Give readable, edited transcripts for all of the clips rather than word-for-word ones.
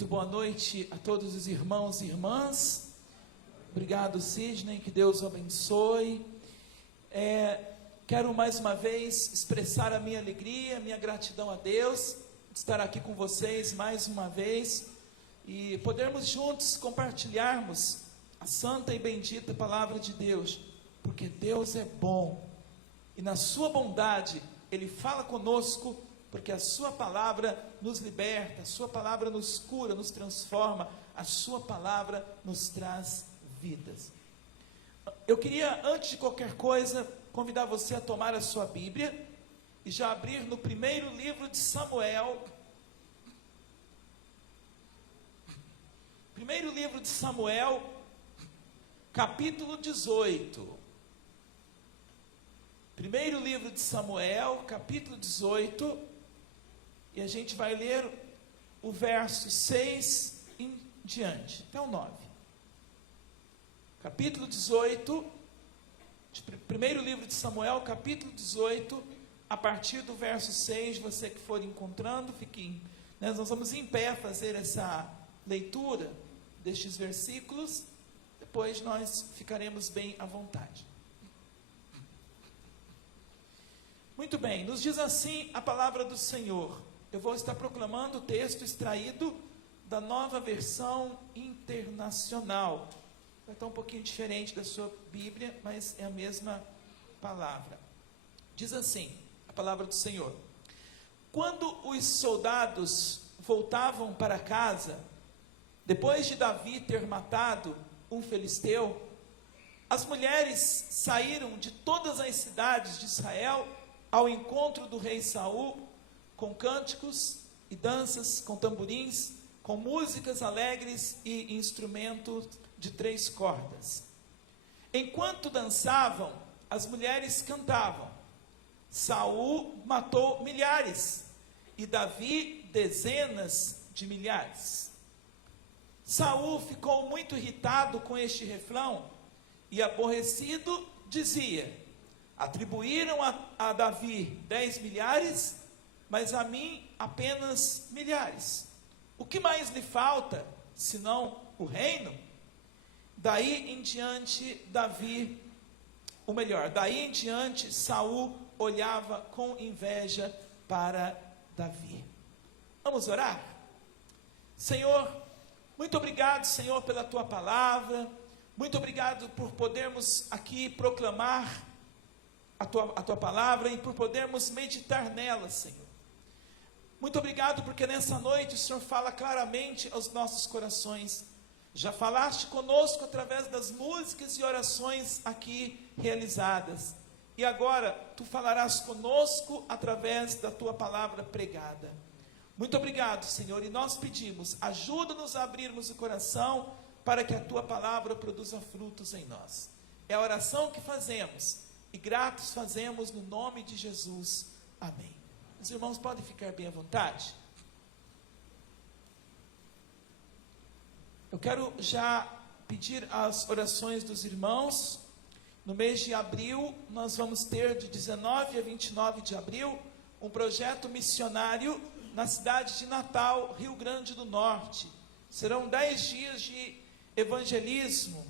Muito boa noite a todos os irmãos e irmãs. Obrigado, Sidney, que Deus o abençoe. Quero mais uma vez expressar a minha alegria, a minha gratidão a Deus, de estar aqui com vocês mais uma vez e podermos juntos compartilharmos a santa e bendita palavra de Deus, porque Deus é bom e na sua bondade Ele fala conosco, porque a sua palavra nos liberta, a sua palavra nos cura, nos transforma, a sua palavra nos traz vidas. Eu queria, antes de qualquer coisa, convidar você a tomar a sua Bíblia e já abrir no primeiro livro de Samuel. Primeiro livro de Samuel, capítulo 18. Primeiro livro de Samuel, capítulo 18. E a gente vai ler o verso 6 em diante, até o 9. Capítulo 18, primeiro livro de Samuel, capítulo 18, a partir do verso 6, você que for encontrando, fique, nós vamos em pé fazer essa leitura destes versículos, depois nós ficaremos bem à vontade. Muito bem, nos diz assim a palavra do Senhor. Eu vou estar proclamando o texto extraído da Nova Versão Internacional. Vai estar um pouquinho diferente da sua Bíblia, mas é a mesma palavra. Diz assim, a palavra do Senhor. Quando os soldados voltavam para casa, depois de Davi ter matado um filisteu, as mulheres saíram de todas as cidades de Israel ao encontro do rei Saul, com cânticos e danças, com tamborins, com músicas alegres e instrumentos de 3 cordas. Enquanto dançavam, as mulheres cantavam. Saul matou milhares e Davi dezenas de milhares. Saul ficou muito irritado com este refrão e aborrecido dizia: atribuíram a Davi 10 milhares, mas a mim apenas milhares. O que mais lhe falta, senão o reino? Daí em diante daí em diante Saul olhava com inveja para Davi. Vamos orar? Senhor, muito obrigado, Senhor, pela tua palavra. Muito obrigado por podermos aqui proclamar a tua palavra e por podermos meditar nela, Senhor. Muito obrigado porque nessa noite o Senhor fala claramente aos nossos corações. Já falaste conosco através das músicas e orações aqui realizadas. E agora tu falarás conosco através da tua palavra pregada. Muito obrigado, Senhor, e nós pedimos, ajuda-nos a abrirmos o coração para que a tua palavra produza frutos em nós. É a oração que fazemos e gratos fazemos no nome de Jesus. Amém. Os irmãos podem ficar bem à vontade? Eu quero já pedir as orações dos irmãos. No mês de abril, nós vamos ter de 19 a 29 de abril, um projeto missionário na cidade de Natal, Rio Grande do Norte. Serão 10 dias de evangelismo,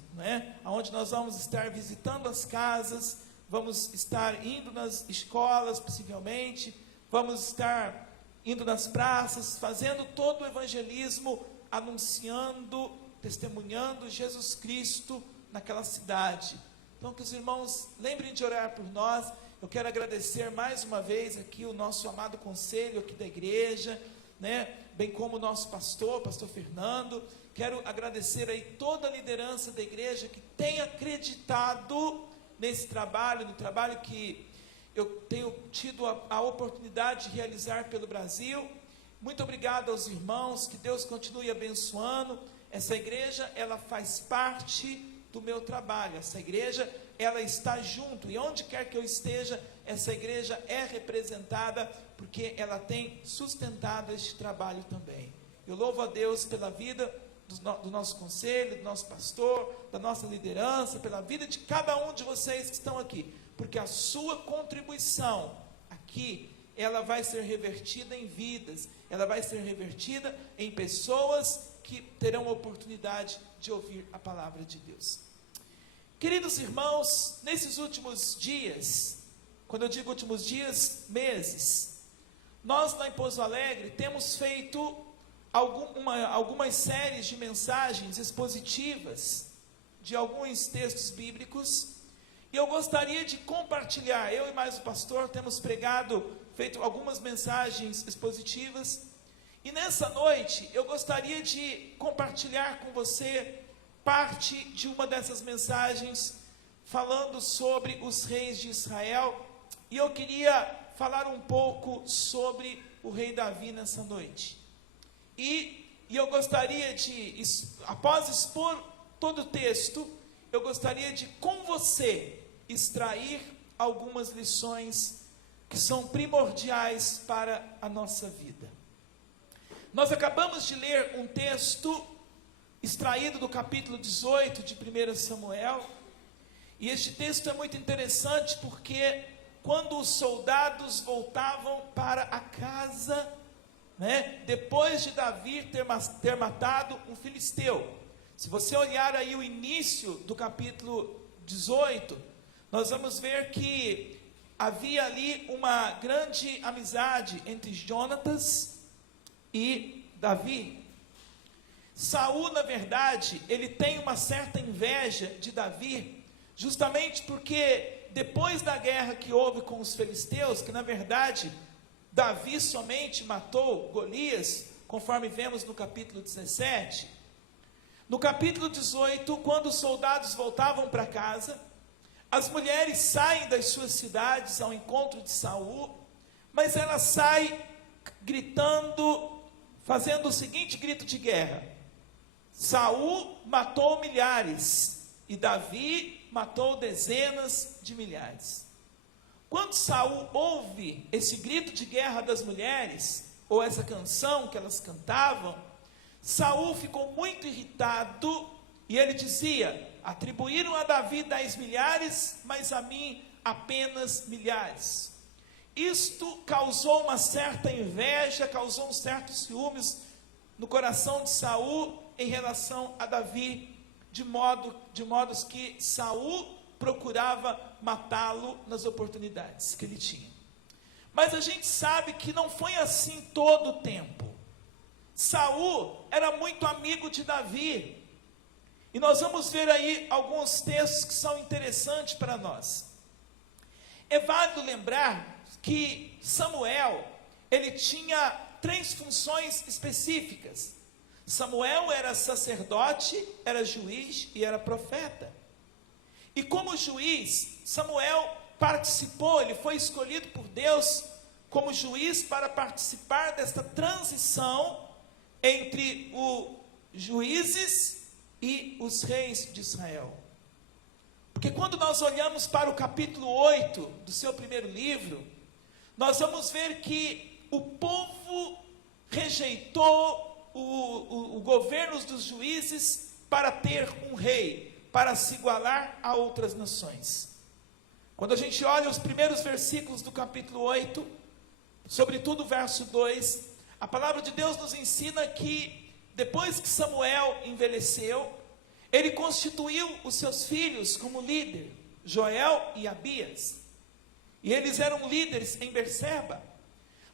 onde nós vamos estar visitando as casas, vamos estar indo nas escolas, possivelmente, vamos estar indo nas praças, fazendo todo o evangelismo, anunciando, testemunhando Jesus Cristo naquela cidade. Então que os irmãos lembrem de orar por nós. Eu quero agradecer mais uma vez aqui o nosso amado conselho aqui da igreja, bem como o nosso pastor Fernando. Quero agradecer aí toda a liderança da igreja que tem acreditado nesse trabalho, no trabalho que eu tenho tido a oportunidade de realizar pelo Brasil. Muito obrigado aos irmãos, que Deus continue abençoando. Essa igreja, ela faz parte do meu trabalho. Essa igreja, ela está junto, e onde quer que eu esteja, essa igreja é representada, porque ela tem sustentado este trabalho também. Eu louvo a Deus pela vida do nosso conselho, do nosso pastor, da nossa liderança, pela vida de cada um de vocês que estão aqui, porque a sua contribuição aqui, ela vai ser revertida em vidas, ela vai ser revertida em pessoas que terão a oportunidade de ouvir a palavra de Deus. Queridos irmãos, nesses últimos dias, quando eu digo últimos dias, meses, nós lá em Pouso Alegre temos feito algumas séries de mensagens expositivas de alguns textos bíblicos, e eu gostaria de compartilhar, eu e mais o pastor temos feito algumas mensagens expositivas, e nessa noite eu gostaria de compartilhar com você parte de uma dessas mensagens, falando sobre os reis de Israel, e eu queria falar um pouco sobre o rei Davi nessa noite. E eu gostaria de, após expor todo o texto, eu gostaria de, com você, extrair algumas lições que são primordiais para a nossa vida. Nós acabamos de ler um texto extraído do capítulo 18 de 1 Samuel, e este texto é muito interessante porque quando os soldados voltavam para a casa, depois de Davi ter matado um filisteu, se você olhar aí o início do capítulo 18, nós vamos ver que havia ali uma grande amizade entre Jonatas e Davi. Saul, na verdade, ele tem uma certa inveja de Davi, justamente porque depois da guerra que houve com os filisteus, que na verdade Davi somente matou Golias, conforme vemos no capítulo 17, no capítulo 18, quando os soldados voltavam para casa, as mulheres saem das suas cidades ao encontro de Saul, mas ela sai gritando, fazendo o seguinte grito de guerra: Saul matou milhares e Davi matou dezenas de milhares. Quando Saul ouve esse grito de guerra das mulheres, ou essa canção que elas cantavam, Saul ficou muito irritado e ele dizia: atribuíram a Davi 10 milhares, mas a mim apenas milhares. Isto causou uma certa inveja, causou um certo ciúmes no coração de Saul em relação a Davi, de modos que Saul procurava matá-lo nas oportunidades que ele tinha. Mas a gente sabe que não foi assim todo o tempo. Saul era muito amigo de Davi, e nós vamos ver aí alguns textos que são interessantes para nós. É válido lembrar que Samuel, ele tinha 3 funções específicas. Samuel era sacerdote, era juiz e era profeta. E como juiz, Samuel participou, ele foi escolhido por Deus como juiz para participar desta transição entre os juízes e os reis de Israel. Porque quando nós olhamos para o capítulo 8 do seu primeiro livro, nós vamos ver que o povo rejeitou o governo dos juízes para ter um rei, para se igualar a outras nações. Quando a gente olha os primeiros versículos do capítulo 8, sobretudo o verso 2, a palavra de Deus nos ensina que depois que Samuel envelheceu, ele constituiu os seus filhos como líder, Joel e Abias. E eles eram líderes em Berseba,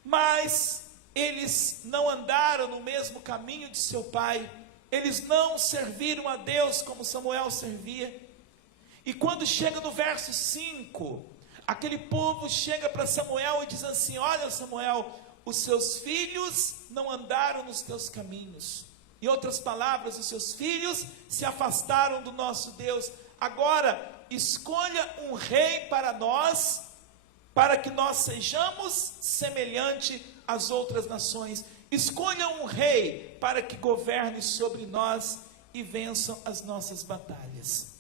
mas eles não andaram no mesmo caminho de seu pai, eles não serviram a Deus como Samuel servia. E quando chega no verso 5, aquele povo chega para Samuel e diz assim: olha, Samuel, os seus filhos não andaram nos teus caminhos. Em outras palavras, os seus filhos se afastaram do nosso Deus. Agora, escolha um rei para nós, para que nós sejamos semelhante às outras nações. Escolha um rei para que governe sobre nós e vençam as nossas batalhas.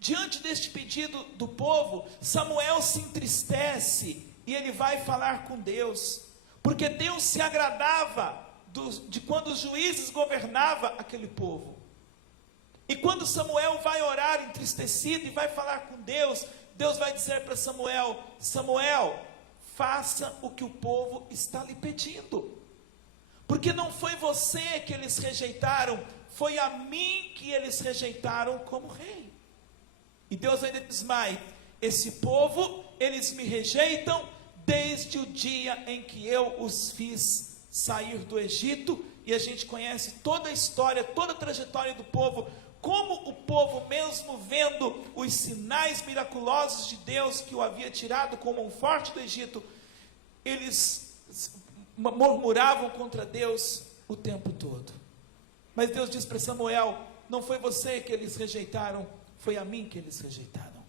Diante deste pedido do povo, Samuel se entristece e ele vai falar com Deus, porque Deus se agradava de quando os juízes governavam aquele povo. E quando Samuel vai orar entristecido e vai falar com Deus, Deus vai dizer para Samuel: Samuel, faça o que o povo está lhe pedindo. Porque não foi você que eles rejeitaram, foi a mim que eles rejeitaram como rei. E Deus ainda diz mais: esse povo, eles me rejeitam desde o dia em que eu os fiz sair do Egito. E a gente conhece toda a história, toda a trajetória do povo, como o povo, mesmo vendo os sinais miraculosos de Deus que o havia tirado com mão forte do Egito, eles murmuravam contra Deus o tempo todo. Mas Deus diz para Samuel: não foi você que eles rejeitaram, foi a mim que eles rejeitaram.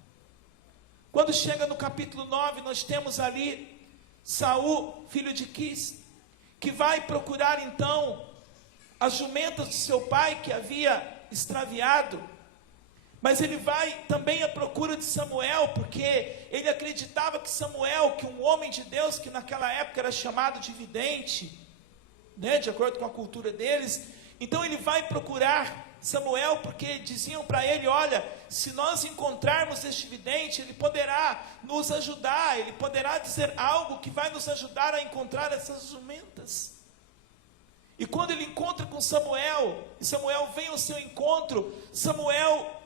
Quando chega no capítulo 9, nós temos ali Saul, filho de Quis, que vai procurar então as jumentas de seu pai que havia extraviado. Mas ele vai também à procura de Samuel, porque ele acreditava que Samuel, que um homem de Deus, que naquela época era chamado de vidente, né, de acordo com a cultura deles. Então ele vai procurar Samuel, porque diziam para ele: olha, se nós encontrarmos este vidente, ele poderá nos ajudar, ele poderá dizer algo que vai nos ajudar a encontrar essas jumentas. E quando ele encontra com Samuel, e Samuel vem ao seu encontro, Samuel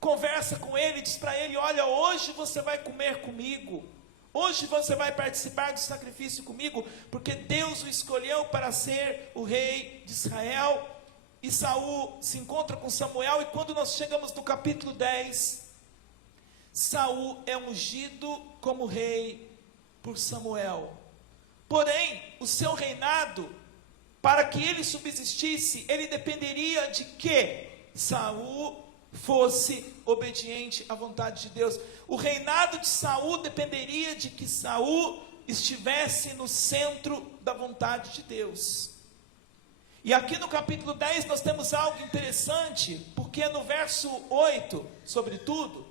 conversa com ele, diz para ele: olha, hoje você vai comer comigo, hoje você vai participar do sacrifício comigo, porque Deus o escolheu para ser o rei de Israel. E Saul se encontra com Samuel, e quando nós chegamos no capítulo 10, Saul é ungido como rei por Samuel. Porém, o seu reinado, para que ele subsistisse, ele dependeria de que Saul fosse obediente à vontade de Deus. O reinado de Saul dependeria de que Saul estivesse no centro da vontade de Deus. E aqui no capítulo 10 nós temos algo interessante, porque no verso 8, sobretudo,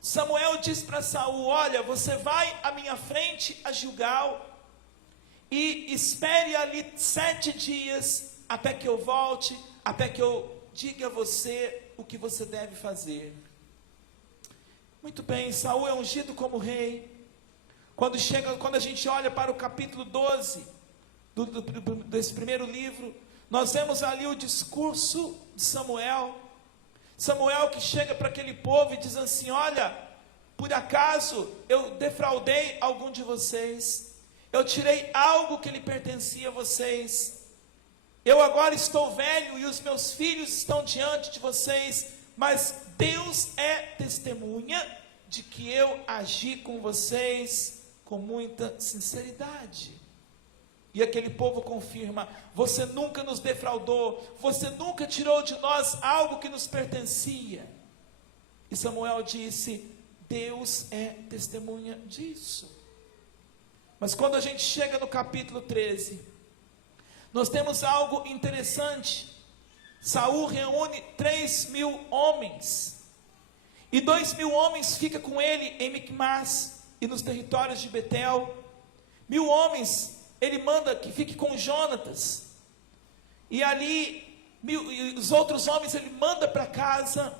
Samuel diz para Saul: olha, você vai à minha frente a Gilgal, e espere ali 7 dias, até que eu volte, até que eu diga a você o que você deve fazer. Muito bem, Saul é ungido como rei. Quando a gente olha para o capítulo 12, desse primeiro livro, nós vemos ali o discurso de Samuel. Samuel que chega para aquele povo e diz assim: olha, por acaso eu defraudei algum de vocês? Eu tirei algo que lhe pertencia a vocês? Eu agora estou velho e os meus filhos estão diante de vocês, mas Deus é testemunha de que eu agi com vocês com muita sinceridade. E aquele povo confirma: você nunca nos defraudou, você nunca tirou de nós algo que nos pertencia. E Samuel disse: Deus é testemunha disso. Mas quando a gente chega no capítulo 13, nós temos algo interessante. Saul reúne 3.000 homens, e 2.000 homens ficam com ele em Micmas e nos territórios de Betel. 1.000 homens ele manda que fique com Jonatas, e ali os outros homens ele manda para casa.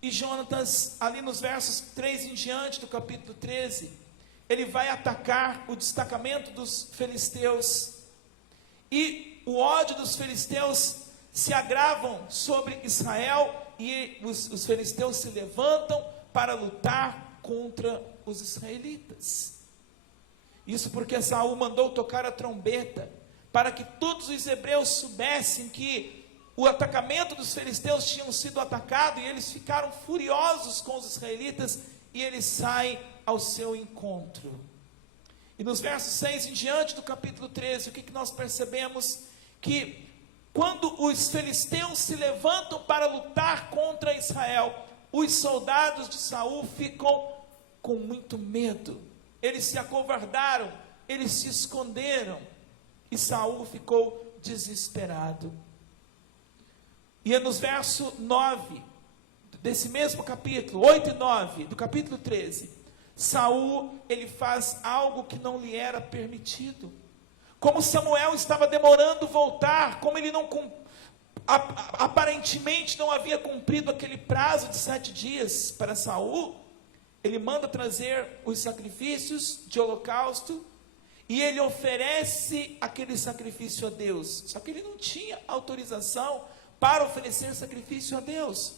E Jonatas, ali nos versos 3 em diante do capítulo 13, ele vai atacar o destacamento dos filisteus, e o ódio dos filisteus se agravam sobre Israel, e os filisteus se levantam para lutar contra os israelitas. Isso porque Saul mandou tocar a trombeta, para que todos os hebreus soubessem que o atacamento dos filisteus tinham sido atacado, e eles ficaram furiosos com os israelitas, e eles saem ao seu encontro. E nos versos 6 em diante do capítulo 13, o que nós percebemos? Que quando os filisteus se levantam para lutar contra Israel, os soldados de Saul ficam com muito medo. Eles se acovardaram, eles se esconderam, e Saul ficou desesperado. E é nos versos 9, desse mesmo capítulo, 8 e 9, do capítulo 13, Saul, ele faz algo que não lhe era permitido. Como Samuel estava demorando voltar, como ele não aparentemente não havia cumprido aquele prazo de 7 dias para Saul, ele manda trazer os sacrifícios de holocausto, e ele oferece aquele sacrifício a Deus. Só que ele não tinha autorização para oferecer sacrifício a Deus.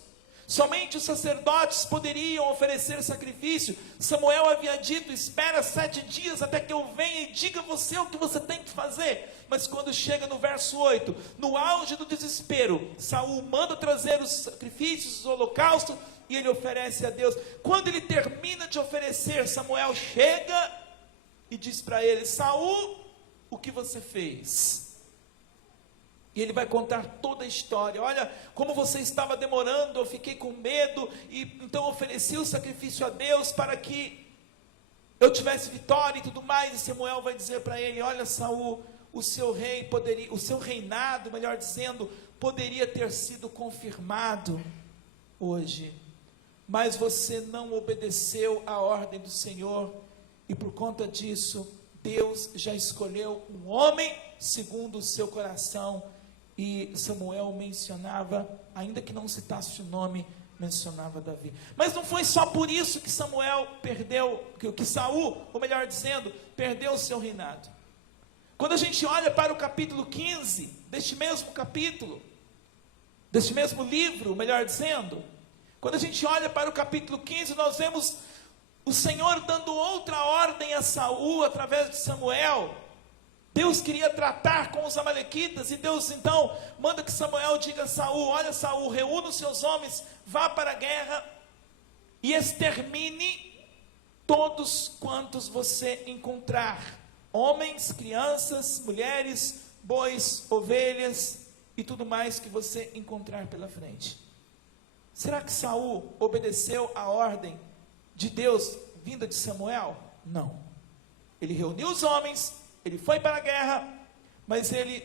Somente os sacerdotes poderiam oferecer sacrifício. Samuel havia dito: espera 7 dias até que eu venha e diga a você o que você tem que fazer. Mas quando chega no verso 8, no auge do desespero, Saul manda trazer os sacrifícios, os holocaustos, e ele oferece a Deus. Quando ele termina de oferecer, Samuel chega e diz para ele: Saul, o que você fez? E ele vai contar toda a história. Olha, como você estava demorando, eu fiquei com medo, e então ofereci o sacrifício a Deus para que eu tivesse vitória e tudo mais. E Samuel vai dizer para ele: olha, Saul, o seu reinado, melhor dizendo, poderia ter sido confirmado hoje, mas você não obedeceu à ordem do Senhor, e por conta disso, Deus já escolheu um homem segundo o seu coração. E Samuel mencionava, ainda que não citasse o nome, mencionava Davi. Mas não foi só por isso que Samuel perdeu, que Saul, ou melhor dizendo, perdeu o seu reinado. Quando a gente olha para o capítulo 15, deste mesmo capítulo, deste mesmo livro, melhor dizendo, quando a gente olha para o capítulo 15, nós vemos o Senhor dando outra ordem a Saul, através de Samuel. Deus queria tratar com os amalequitas, e Deus então manda que Samuel diga a Saul: olha, Saul, reúna os seus homens, vá para a guerra e extermine todos quantos você encontrar, homens, crianças, mulheres, bois, ovelhas e tudo mais que você encontrar pela frente. Será que Saul obedeceu a ordem de Deus vinda de Samuel? Não. Ele reuniu os homens, ele foi para a guerra, mas ele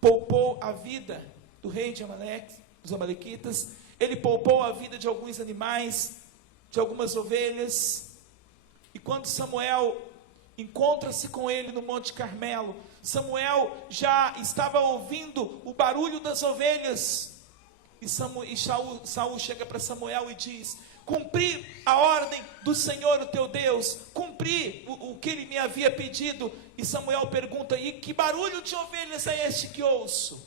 poupou a vida do rei de Amaleque, dos amalequitas. Ele poupou a vida de alguns animais, de algumas ovelhas. E quando Samuel encontra-se com ele no Monte Carmelo, Samuel já estava ouvindo o barulho das ovelhas. E Saul chega para Samuel e diz: cumpri a ordem do Senhor, o teu Deus, cumpri o que ele me havia pedido. E Samuel pergunta: e que barulho de ovelhas é este que ouço?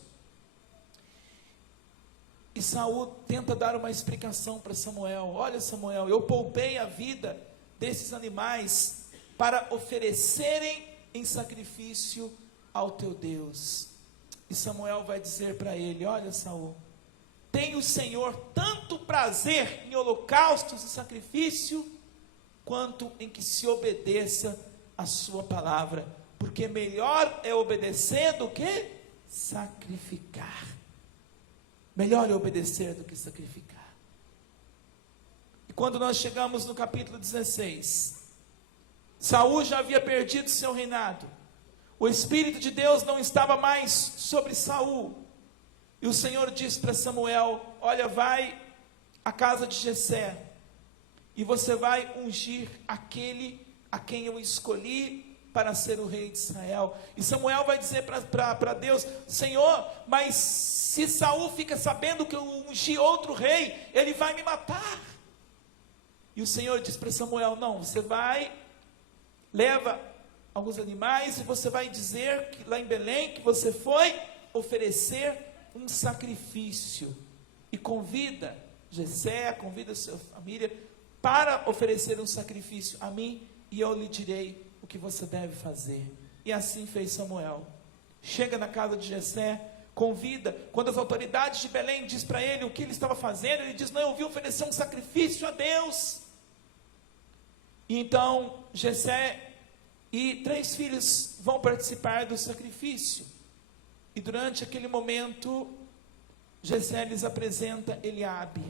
E Saul tenta dar uma explicação para Samuel: olha, Samuel, eu poupei a vida desses animais para oferecerem em sacrifício ao teu Deus. E Samuel vai dizer para ele: olha, Saul, tem o Senhor tanto prazer em holocaustos e sacrifício, quanto em que se obedeça a sua palavra, porque melhor é obedecer do que sacrificar. Melhor é obedecer do que sacrificar. E quando nós chegamos no capítulo 16, Saul já havia perdido seu reinado, o Espírito de Deus não estava mais sobre Saul. E o Senhor disse para Samuel: olha, vai à casa de Jessé, e você vai ungir aquele a quem eu escolhi para ser o rei de Israel. E Samuel vai dizer para Deus: Senhor, mas se Saul fica sabendo que eu ungi outro rei, ele vai me matar. E o Senhor diz para Samuel: não, você vai, leva alguns animais, e você vai dizer que lá em Belém, que você foi oferecer um sacrifício, e convida Jessé, convida a sua família para oferecer um sacrifício a mim, e eu lhe direi o que você deve fazer. E assim fez Samuel. Chega na casa de Jessé, convida. Quando as autoridades de Belém diz para ele o que ele estava fazendo, ele diz: não, eu vim oferecer um sacrifício a Deus. E então Jessé e 3 filhos vão participar do sacrifício. E durante aquele momento, Jessé lhes apresenta Eliabe.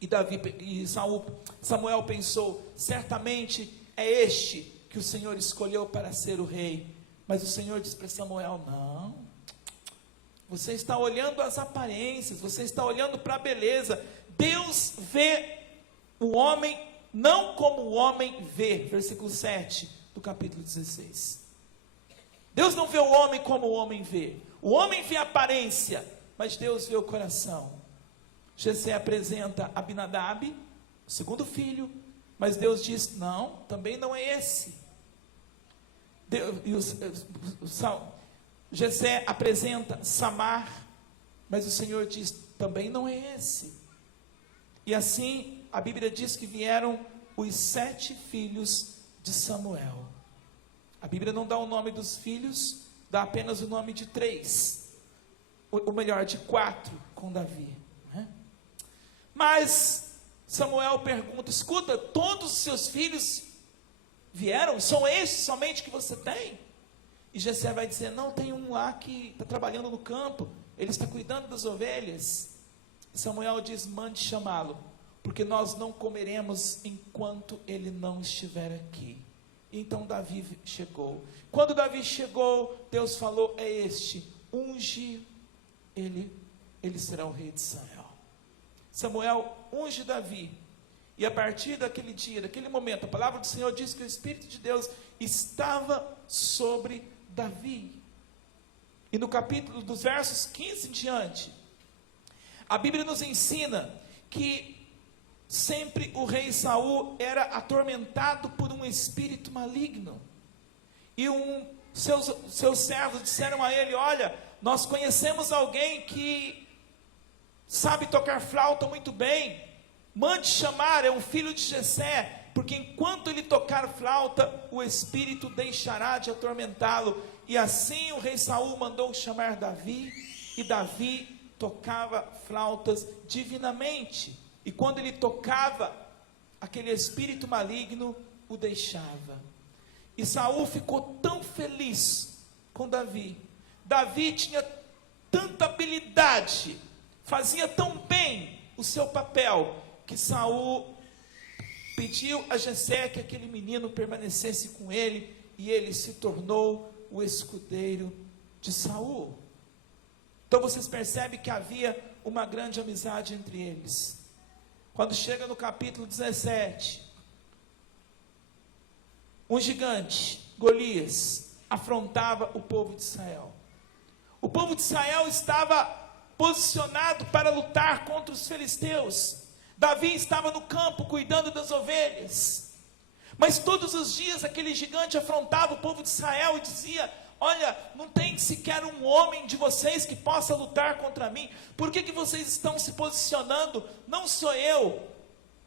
E Samuel pensou: certamente é este que o Senhor escolheu para ser o rei. Mas o Senhor diz para Samuel: não, você está olhando as aparências, você está olhando para a beleza. Deus vê o homem não como o homem vê. Versículo 7 do capítulo 16. Deus não vê o homem como o homem vê. O homem vê a aparência, mas Deus vê o coração. Jessé apresenta Abinadab, o segundo filho, Mas Deus diz, não, também não é esse. Jessé apresenta Samar, mas o Senhor diz, também não é esse. E assim, a Bíblia diz que vieram os 7 filhos de Samuel. A Bíblia não dá o nome dos filhos, dá apenas o nome de 3. Ou melhor, de 4 com Davi. Né? Mas Samuel pergunta, escuta, todos os seus filhos vieram? São estes somente que você tem? E Jessé vai dizer, não, tem um lá que está trabalhando no campo, ele está cuidando das ovelhas. Samuel diz, mande chamá-lo, porque nós não comeremos enquanto ele não estiver aqui. Então Davi chegou. Quando Davi chegou, Deus falou, é este, unge ele será o rei de Israel. Samuel unge Davi, e a partir daquele dia, daquele momento, a palavra do Senhor diz que o Espírito de Deus estava sobre Davi. E no capítulo dos versos 15 em diante, a Bíblia nos ensina que sempre o rei Saul era atormentado por um espírito maligno. E seus servos disseram a ele, olha, nós conhecemos alguém que sabe tocar flauta muito bem, mande chamar, é um filho de Jessé, porque enquanto ele tocar flauta, o espírito deixará de atormentá-lo. E assim o rei Saul mandou chamar Davi, e Davi tocava flautas divinamente, e quando ele tocava, aquele espírito maligno o deixava. E Saul ficou tão feliz com Davi. Davi tinha tanta habilidade, fazia tão bem o seu papel, que Saul pediu a Jessé que aquele menino permanecesse com ele, e ele se tornou o escudeiro de Saul. Então vocês percebem que havia uma grande amizade entre eles. Quando chega no capítulo 17, um gigante, Golias, afrontava o povo de Israel. O povo de Israel estava posicionado para lutar contra os filisteus. Davi estava no campo cuidando das ovelhas. Mas todos os dias aquele gigante afrontava o povo de Israel e dizia, olha, não tem sequer um homem de vocês que possa lutar contra mim. Por que vocês estão se posicionando? Não sou eu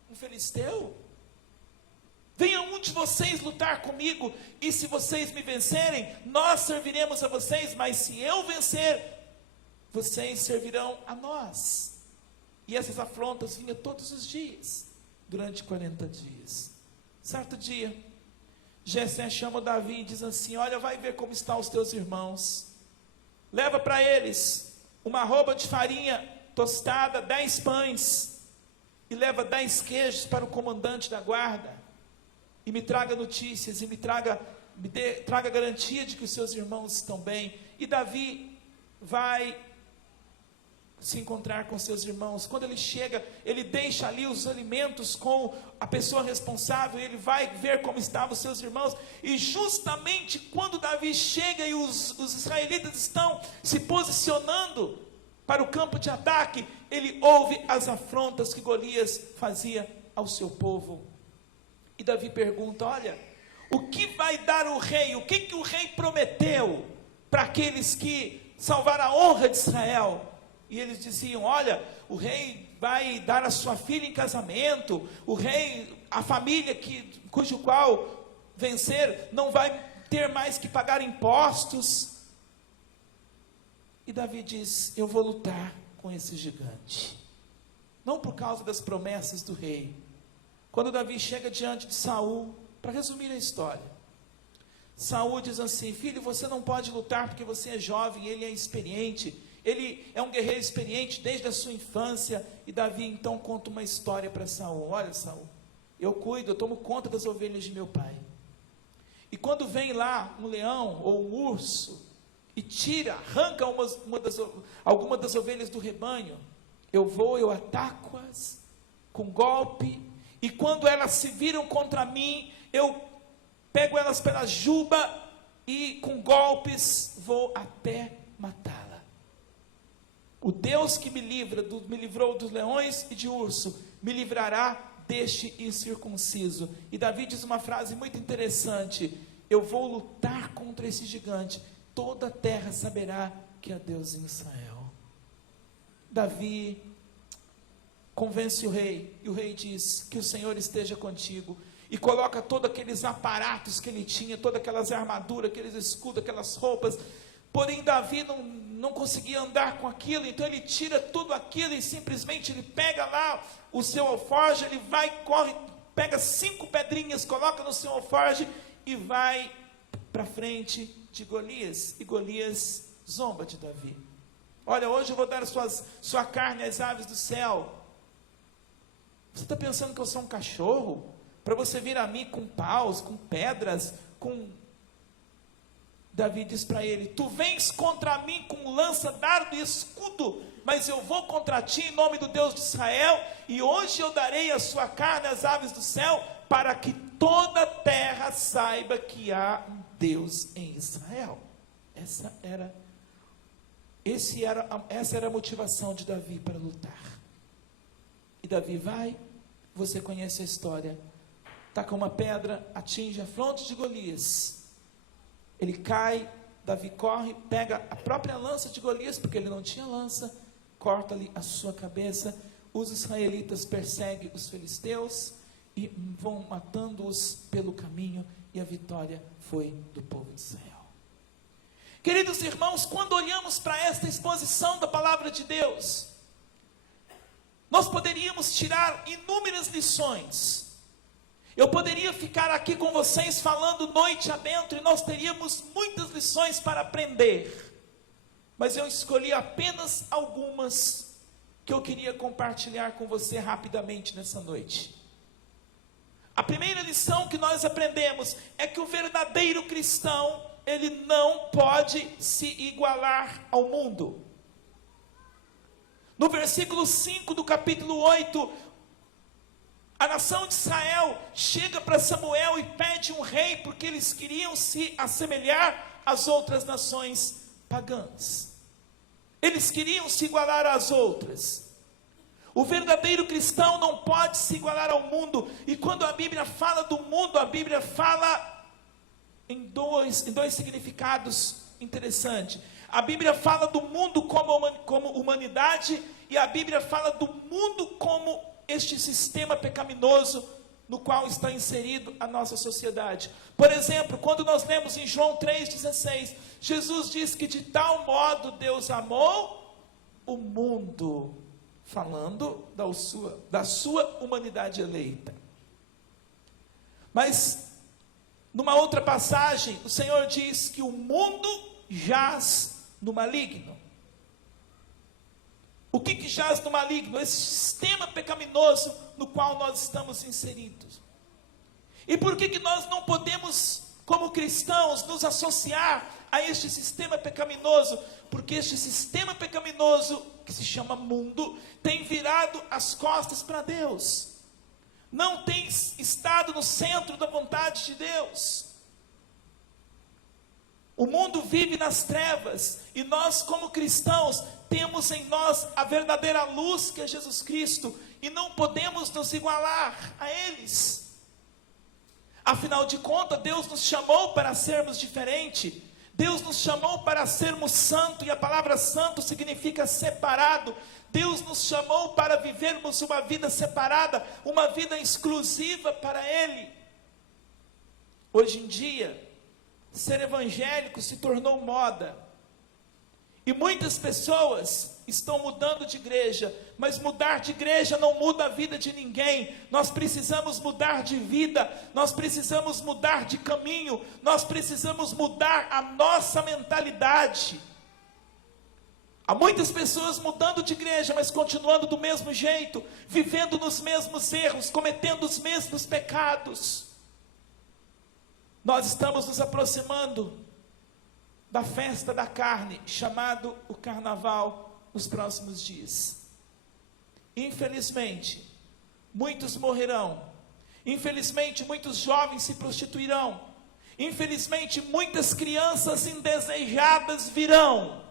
um filisteu? Venha um de vocês lutar comigo, e se vocês me vencerem, nós serviremos a vocês, mas se eu vencer, vocês servirão a nós. E essas afrontas vinham todos os dias, durante 40 dias. Certo dia, Jessé chama Davi e diz assim, olha, vai ver como estão os teus irmãos, leva para eles uma arroba de farinha tostada, 10 pães, e leva 10 queijos para o comandante da guarda, e me traga notícias, e traga garantia de que os seus irmãos estão bem. E Davi vai se encontrar com seus irmãos. Quando ele chega, ele deixa ali os alimentos com a pessoa responsável, ele vai ver como estavam os seus irmãos, e justamente quando Davi chega e os israelitas estão se posicionando para o campo de ataque, ele ouve as afrontas que Golias fazia ao seu povo. E Davi pergunta, olha, o que vai dar o rei? O que o rei prometeu para aqueles que salvaram a honra de Israel? E eles diziam, olha, o rei vai dar a sua filha em casamento, o rei, a família cujo qual vencer, não vai ter mais que pagar impostos. E Davi diz, eu vou lutar com esse gigante, não por causa das promessas do rei. Quando Davi chega diante de Saul, para resumir a história, Saul diz assim, filho, você não pode lutar porque você é jovem, ele é experiente, ele é um guerreiro experiente desde a sua infância. E Davi então conta uma história para Saul, olha Saul, eu tomo conta das ovelhas de meu pai, e quando vem lá um leão ou um urso, e arranca alguma das ovelhas do rebanho, eu ataco-as com golpe, e quando elas se viram contra mim, eu pego elas pela juba, e com golpes vou até matá-la. O Deus que me livrou dos leões e de urso, me livrará deste incircunciso. E Davi diz uma frase muito interessante: eu vou lutar contra esse gigante, toda a terra saberá que há Deus em Israel. Davi convence o rei, e o rei diz: que o Senhor esteja contigo, e coloca todos aqueles aparatos que ele tinha, todas aquelas armaduras, aqueles escudos, aquelas roupas. Porém Davi não conseguia andar com aquilo, então ele tira tudo aquilo e simplesmente ele pega lá o seu alforje, ele vai, corre, pega 5 pedrinhas, coloca no seu alforje e vai para frente de Golias, e Golias zomba de Davi. Olha, hoje eu vou dar sua carne às aves do céu. Você está pensando que eu sou um cachorro? Para você vir a mim com paus, com pedras, com... Davi diz para ele: tu vens contra mim com lança, dardo e escudo, mas eu vou contra ti em nome do Deus de Israel, e hoje eu darei a sua carne às aves do céu, para que toda a terra saiba que há um Deus em Israel. Essa era a motivação de Davi para lutar. E Davi vai, você conhece a história, taca uma pedra, atinge a fronte de Golias. Ele cai, Davi corre, pega a própria lança de Golias, porque ele não tinha lança, corta-lhe a sua cabeça. Os israelitas perseguem os filisteus e vão matando-os pelo caminho, e a vitória foi do povo de Israel. Queridos irmãos, quando olhamos para esta exposição da palavra de Deus, nós poderíamos tirar inúmeras lições. Eu poderia ficar aqui com vocês falando noite adentro, e nós teríamos muitas lições para aprender, mas eu escolhi apenas algumas que eu queria compartilhar com você rapidamente nessa noite. A primeira lição que nós aprendemos é que o verdadeiro cristão, ele não pode se igualar ao mundo. No versículo 5 do capítulo 8, a nação de Israel chega para Samuel e pede um rei, porque eles queriam se assemelhar às outras nações pagãs. Eles queriam se igualar às outras. O verdadeiro cristão não pode se igualar ao mundo. E quando a Bíblia fala do mundo, a Bíblia fala em dois significados interessantes. A Bíblia fala do mundo como humanidade, e a Bíblia fala do mundo como este sistema pecaminoso no qual está inserido a nossa sociedade. Por exemplo, quando nós lemos em João 3,16, Jesus diz que de tal modo Deus amou o mundo, falando da sua humanidade eleita. Mas, numa outra passagem, o Senhor diz que o mundo jaz no maligno. O que jaz no maligno? Esse sistema pecaminoso no qual nós estamos inseridos. E por que nós não podemos, como cristãos, nos associar a este sistema pecaminoso? Porque este sistema pecaminoso, que se chama mundo, tem virado as costas para Deus. Não tem estado no centro da vontade de Deus. O mundo vive nas trevas, e nós, como cristãos, temos em nós a verdadeira luz, que é Jesus Cristo, e não podemos nos igualar a eles. Afinal de contas, Deus nos chamou para sermos diferentes. Deus nos chamou para sermos santos, e a palavra santo significa separado. Deus nos chamou para vivermos uma vida separada, uma vida exclusiva para Ele. Hoje em dia, ser evangélico se tornou moda, e muitas pessoas estão mudando de igreja, mas mudar de igreja não muda a vida de ninguém. Nós precisamos mudar de vida, nós precisamos mudar de caminho, nós precisamos mudar a nossa mentalidade. Há muitas pessoas mudando de igreja, mas continuando do mesmo jeito, vivendo nos mesmos erros, cometendo os mesmos pecados. Nós estamos nos aproximando da festa da carne, chamado o carnaval, nos próximos dias. Infelizmente, muitos morrerão. Infelizmente, muitos jovens se prostituirão. Infelizmente, muitas crianças indesejadas virão.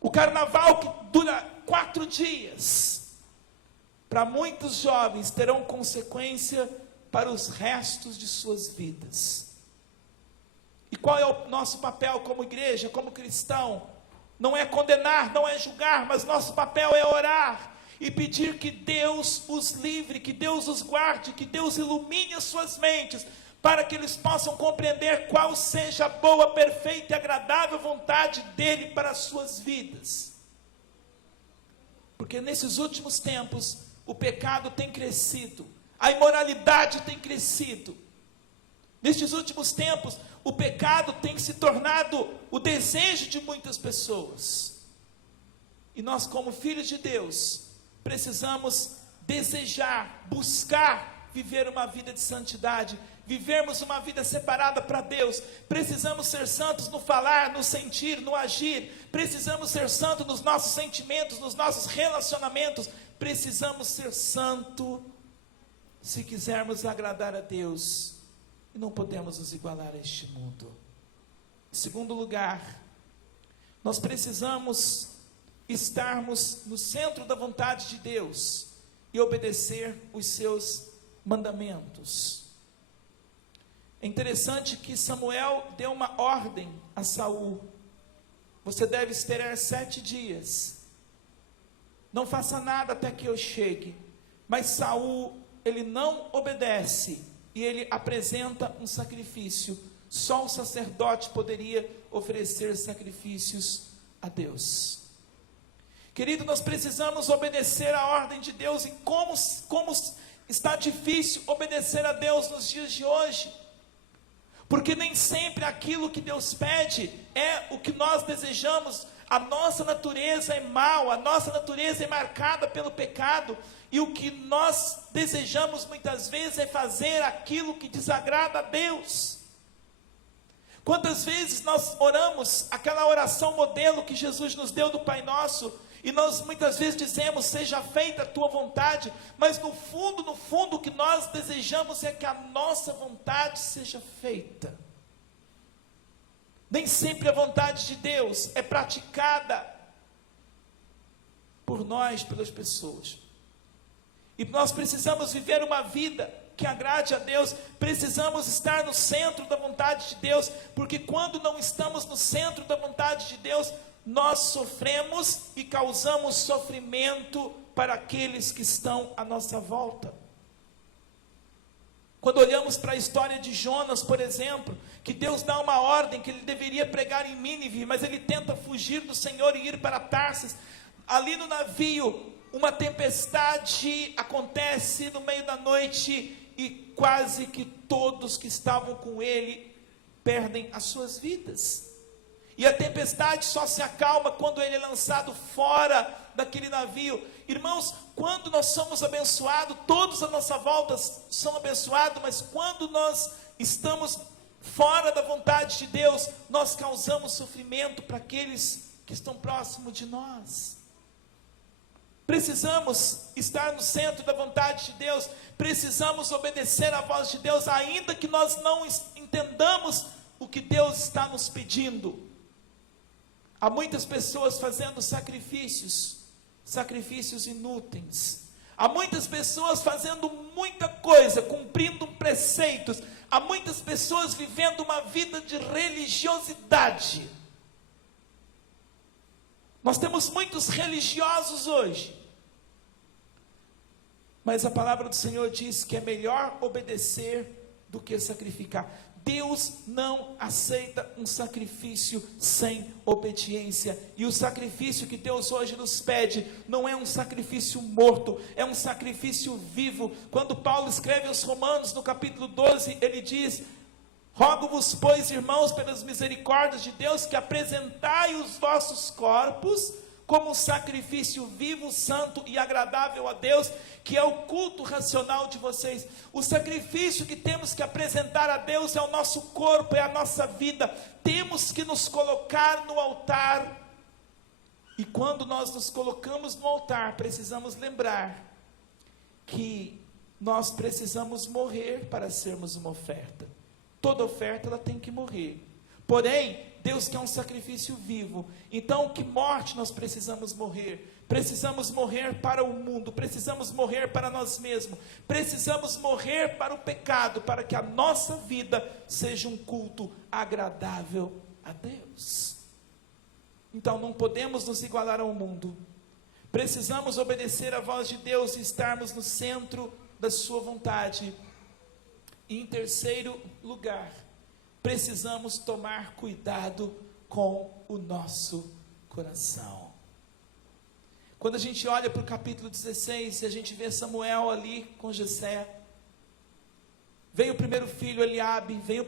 O carnaval, que dura 4 dias, para muitos jovens terão consequência para os restos de suas vidas. E qual é o nosso papel como igreja, como cristão? Não é condenar, não é julgar, mas nosso papel é orar e pedir que Deus os livre, que Deus os guarde, que Deus ilumine as suas mentes, para que eles possam compreender qual seja a boa, perfeita e agradável vontade dEle para as suas vidas. Porque nesses últimos tempos, o pecado tem crescido, a imoralidade tem crescido. Nestes últimos tempos, o pecado tem se tornado o desejo de muitas pessoas. E nós, como filhos de Deus, precisamos desejar, buscar viver uma vida de santidade, vivermos uma vida separada para Deus. Precisamos ser santos no falar, no sentir, no agir. Precisamos ser santos nos nossos sentimentos, nos nossos relacionamentos. Precisamos ser santos se quisermos agradar a Deus. E não podemos nos igualar a este mundo. Em segundo lugar, nós precisamos estarmos no centro da vontade de Deus e obedecer os seus mandamentos. É interessante que Samuel deu uma ordem a Saul: você deve esperar 7 dias, não faça nada até que eu chegue. Mas Saul, ele não obedece e ele apresenta um sacrifício. Só o sacerdote poderia oferecer sacrifícios a Deus. Querido, nós precisamos obedecer a ordem de Deus. E como está difícil obedecer a Deus nos dias de hoje, porque nem sempre aquilo que Deus pede é o que nós desejamos. A nossa natureza é mal, a nossa natureza é marcada pelo pecado, e o que nós desejamos muitas vezes é fazer aquilo que desagrada a Deus. Quantas vezes nós oramos aquela oração modelo que Jesus nos deu do Pai Nosso, e nós muitas vezes dizemos: seja feita a tua vontade, mas no fundo o que nós desejamos é que a nossa vontade seja feita. Nem sempre a vontade de Deus é praticada por nós, pelas pessoas. E nós precisamos viver uma vida que agrade a Deus. Precisamos estar no centro da vontade de Deus, porque quando não estamos no centro da vontade de Deus, nós sofremos e causamos sofrimento para aqueles que estão à nossa volta. Quando olhamos para a história de Jonas, por exemplo, que Deus dá uma ordem que ele deveria pregar em Nínive, mas ele tenta fugir do Senhor e ir para Tarsis. Ali no navio, uma tempestade acontece no meio da noite e quase que todos que estavam com ele perdem as suas vidas. E a tempestade só se acalma quando ele é lançado fora daquele navio. Irmãos, quando nós somos abençoados, todos à nossa volta são abençoados, mas quando nós estamos fora da vontade de Deus, nós causamos sofrimento para aqueles que estão próximos de nós. Precisamos estar no centro da vontade de Deus, precisamos obedecer à voz de Deus, ainda que nós não entendamos o que Deus está nos pedindo. Há muitas pessoas fazendo sacrifícios inúteis. Há muitas pessoas fazendo muita coisa, cumprindo preceitos. Há muitas pessoas vivendo uma vida de religiosidade. Nós temos muitos religiosos hoje. Mas a palavra do Senhor diz que é melhor obedecer do que sacrificar. Deus não aceita um sacrifício sem obediência. E o sacrifício que Deus hoje nos pede não é um sacrifício morto, é um sacrifício vivo. Quando Paulo escreve aos Romanos, no capítulo 12, ele diz: rogo-vos, pois, irmãos, pelas misericórdias de Deus, que apresentai os vossos corpos como um sacrifício vivo, santo e agradável a Deus, que é o culto racional de vocês. O sacrifício que temos que apresentar a Deus é o nosso corpo, é a nossa vida. Temos que nos colocar no altar. E quando nós nos colocamos no altar, precisamos lembrar que nós precisamos morrer para sermos uma oferta. Toda oferta ela tem que morrer. Porém, Deus quer um sacrifício vivo. Então, que morte nós precisamos morrer? Precisamos morrer para o mundo, precisamos morrer para nós mesmos, precisamos morrer para o pecado, para que a nossa vida seja um culto agradável a Deus. Então não podemos nos igualar ao mundo, precisamos obedecer à voz de Deus e estarmos no centro da sua vontade. E em terceiro lugar, precisamos tomar cuidado com o nosso coração. Quando a gente olha para o capítulo 16, e a gente vê Samuel ali com Jessé, vem o primeiro filho Eliabe, vem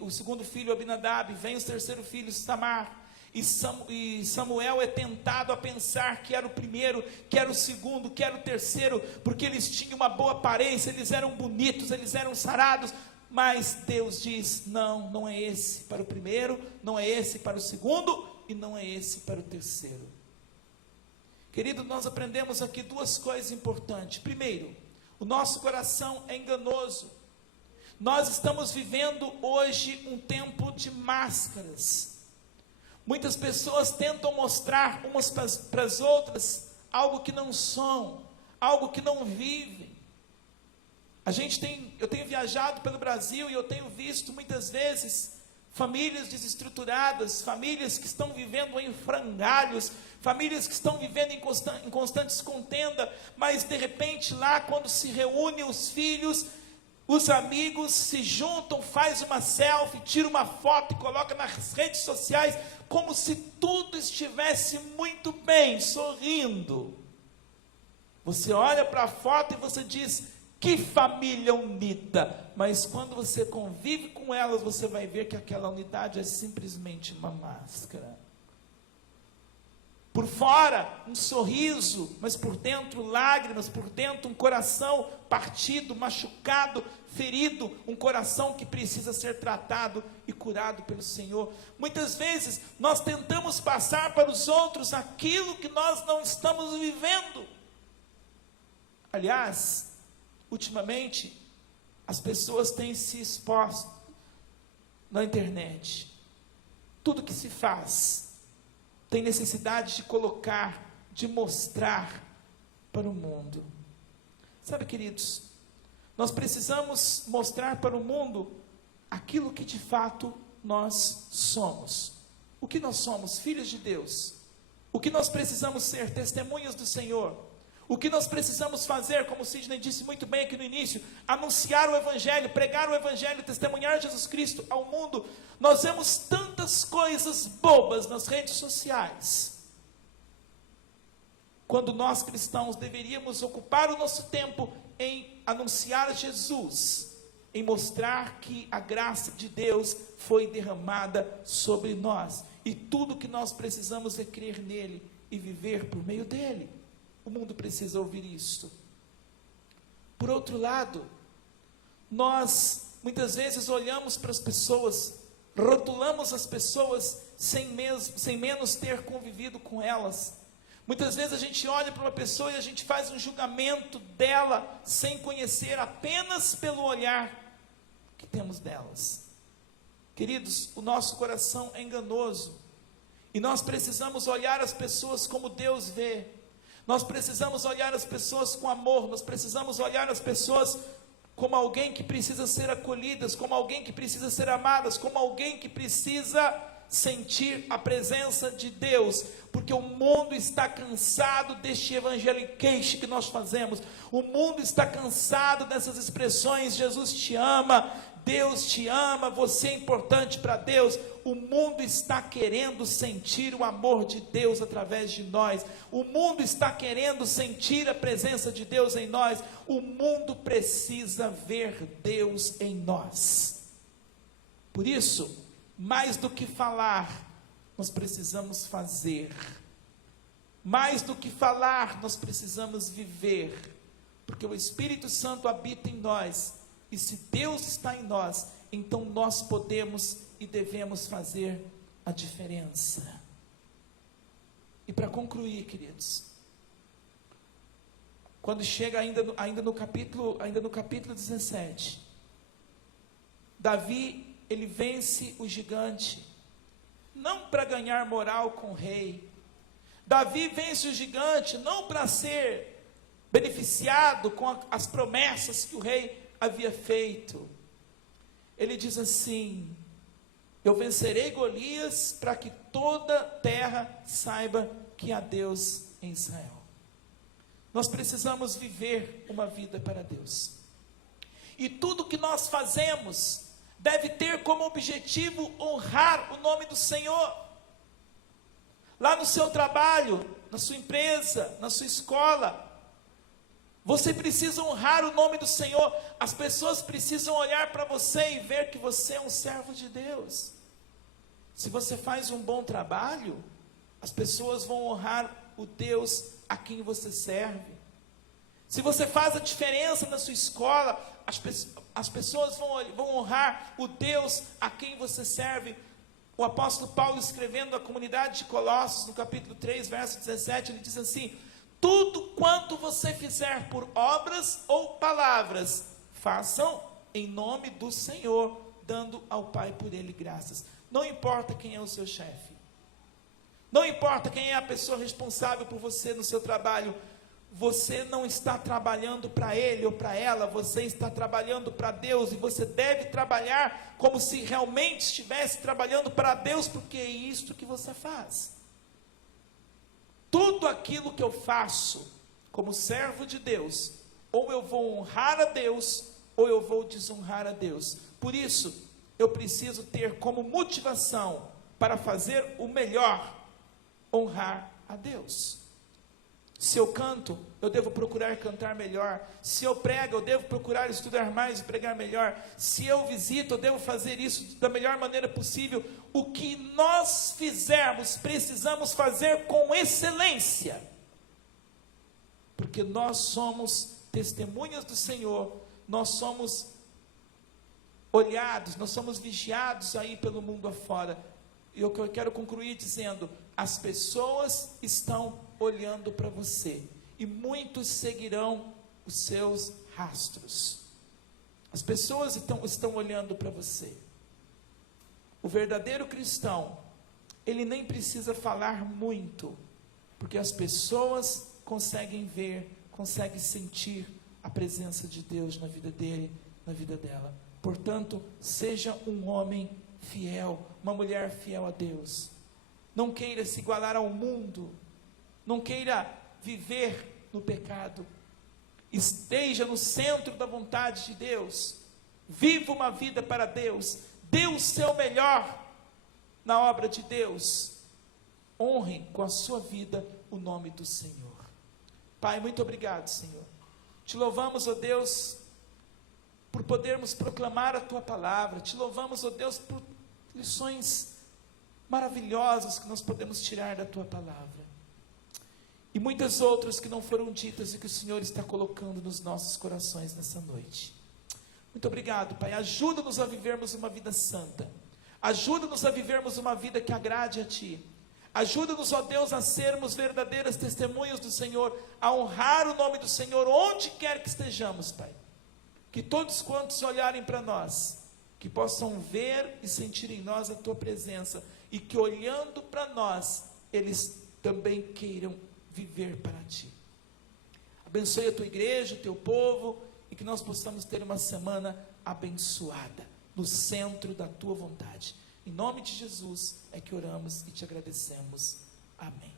o segundo filho Abinadab, vem o terceiro filho Samar, e Samuel é tentado a pensar que era o primeiro, que era o segundo, que era o terceiro, porque eles tinham uma boa aparência, eles eram bonitos, eles eram sarados, mas Deus diz, não, não é esse para o primeiro, não é esse para o segundo, e não é esse para o terceiro. Querido, nós aprendemos aqui duas coisas importantes. Primeiro, o nosso coração é enganoso. Nós estamos vivendo hoje um tempo de máscaras. Muitas pessoas tentam mostrar umas para as outras algo que não são, algo que não vivem. Eu tenho viajado pelo Brasil e eu tenho visto muitas vezes famílias desestruturadas, famílias que estão vivendo em frangalhos, famílias que estão vivendo em constantes contendas, mas de repente lá quando se reúnem os filhos, os amigos se juntam, faz uma selfie, tira uma foto e coloca nas redes sociais, como se tudo estivesse muito bem, sorrindo. Você olha para a foto e você diz, que família unida, mas quando você convive com elas, você vai ver que aquela unidade é simplesmente uma máscara. Por fora, um sorriso, mas por dentro lágrimas, por dentro um coração partido, machucado, ferido, um coração que precisa ser tratado e curado pelo Senhor. Muitas vezes, nós tentamos passar para os outros aquilo que nós não estamos vivendo. Aliás, ultimamente, as pessoas têm se exposto na internet. Tudo que se faz tem necessidade de colocar, de mostrar para o mundo. Sabe, queridos, nós precisamos mostrar para o mundo aquilo que de fato nós somos. O que nós somos? Filhos de Deus. O que nós precisamos ser? Testemunhas do Senhor. O que nós precisamos fazer, como o Sidney disse muito bem aqui no início, anunciar o Evangelho, pregar o Evangelho, testemunhar Jesus Cristo ao mundo. Nós vemos tantas coisas bobas nas redes sociais, quando nós cristãos deveríamos ocupar o nosso tempo em anunciar Jesus, em mostrar que a graça de Deus foi derramada sobre nós, e tudo que nós precisamos é crer nele e viver por meio dele. O mundo precisa ouvir isto. Por outro lado, nós muitas vezes olhamos para as pessoas, rotulamos as pessoas sem menos ter convivido com elas. Muitas vezes a gente olha para uma pessoa e a gente faz um julgamento dela sem conhecer, apenas pelo olhar que temos delas. Queridos, o nosso coração é enganoso e nós precisamos olhar as pessoas como Deus vê. Nós precisamos olhar as pessoas com amor, nós precisamos olhar as pessoas como alguém que precisa ser acolhidas, como alguém que precisa ser amadas, como alguém que precisa sentir a presença de Deus, porque o mundo está cansado deste evangeliqueixe que nós fazemos, o mundo está cansado dessas expressões, Jesus te ama, Deus te ama, você é importante para Deus. O mundo está querendo sentir o amor de Deus através de nós, o mundo está querendo sentir a presença de Deus em nós, o mundo precisa ver Deus em nós. Por isso, mais do que falar, nós precisamos fazer, mais do que falar, nós precisamos viver, porque o Espírito Santo habita em nós, e se Deus está em nós, então nós podemos e devemos fazer a diferença. E para concluir, queridos, quando chega ainda no capítulo 17, Davi, ele vence o gigante, não para ganhar moral com o rei, Davi vence o gigante não para ser beneficiado com as promessas que o rei havia feito. Ele diz assim: eu vencerei Golias para que toda terra saiba que há Deus em Israel. Nós precisamos viver uma vida para Deus. E tudo que nós fazemos deve ter como objetivo honrar o nome do Senhor. Lá no seu trabalho, na sua empresa, na sua escola, você precisa honrar o nome do Senhor. As pessoas precisam olhar para você e ver que você é um servo de Deus. Se você faz um bom trabalho, as pessoas vão honrar o Deus a quem você serve. Se você faz a diferença na sua escola, as pessoas vão honrar o Deus a quem você serve. O apóstolo Paulo, escrevendo à comunidade de Colossos, no capítulo 3, verso 17, ele diz assim: tudo quanto você fizer por obras ou palavras, façam em nome do Senhor, dando ao Pai por ele graças. Não importa quem é o seu chefe, não importa quem é a pessoa responsável por você no seu trabalho, você não está trabalhando para ele ou para ela, você está trabalhando para Deus, e você deve trabalhar como se realmente estivesse trabalhando para Deus, porque é isto que você faz. Tudo aquilo que eu faço como servo de Deus, ou eu vou honrar a Deus, ou eu vou desonrar a Deus. Por isso, eu preciso ter como motivação para fazer o melhor, honrar a Deus. Se eu canto, eu devo procurar cantar melhor. Se eu prego, eu devo procurar estudar mais e pregar melhor. Se eu visito, eu devo fazer isso da melhor maneira possível. O que nós fizermos, precisamos fazer com excelência, porque nós somos testemunhas do Senhor, nós somos olhados, nós somos vigiados aí pelo mundo afora. E eu quero concluir dizendo: as pessoas estão olhando para você, e muitos seguirão os seus rastros. As pessoas estão olhando para você. O verdadeiro cristão, ele nem precisa falar muito, porque as pessoas conseguem ver, conseguem sentir a presença de Deus na vida dele, na vida dela. Portanto, seja um homem fiel, uma mulher fiel a Deus. Não queira se igualar ao mundo, não queira viver no pecado. Esteja no centro da vontade de Deus. Viva uma vida para Deus. Dê o seu melhor na obra de Deus. Honre com a sua vida o nome do Senhor. Pai, muito obrigado, Senhor. Te louvamos, ó Deus, por podermos proclamar a Tua palavra. Te louvamos, ó Deus, por lições maravilhosas que nós podemos tirar da Tua palavra. E muitas outras que não foram ditas e que o Senhor está colocando nos nossos corações nessa noite. Muito obrigado, Pai. Ajuda-nos a vivermos uma vida santa. Ajuda-nos a vivermos uma vida que agrade a Ti. Ajuda-nos, ó Deus, a sermos verdadeiras testemunhas do Senhor, a honrar o nome do Senhor onde quer que estejamos, Pai. Que todos quantos olharem para nós, que possam ver e sentir em nós a Tua presença, e que olhando para nós, eles também queiram viver para Ti. Abençoe a Tua igreja, o Teu povo, e que nós possamos ter uma semana abençoada, no centro da Tua vontade. Em nome de Jesus é que oramos e Te agradecemos. Amém.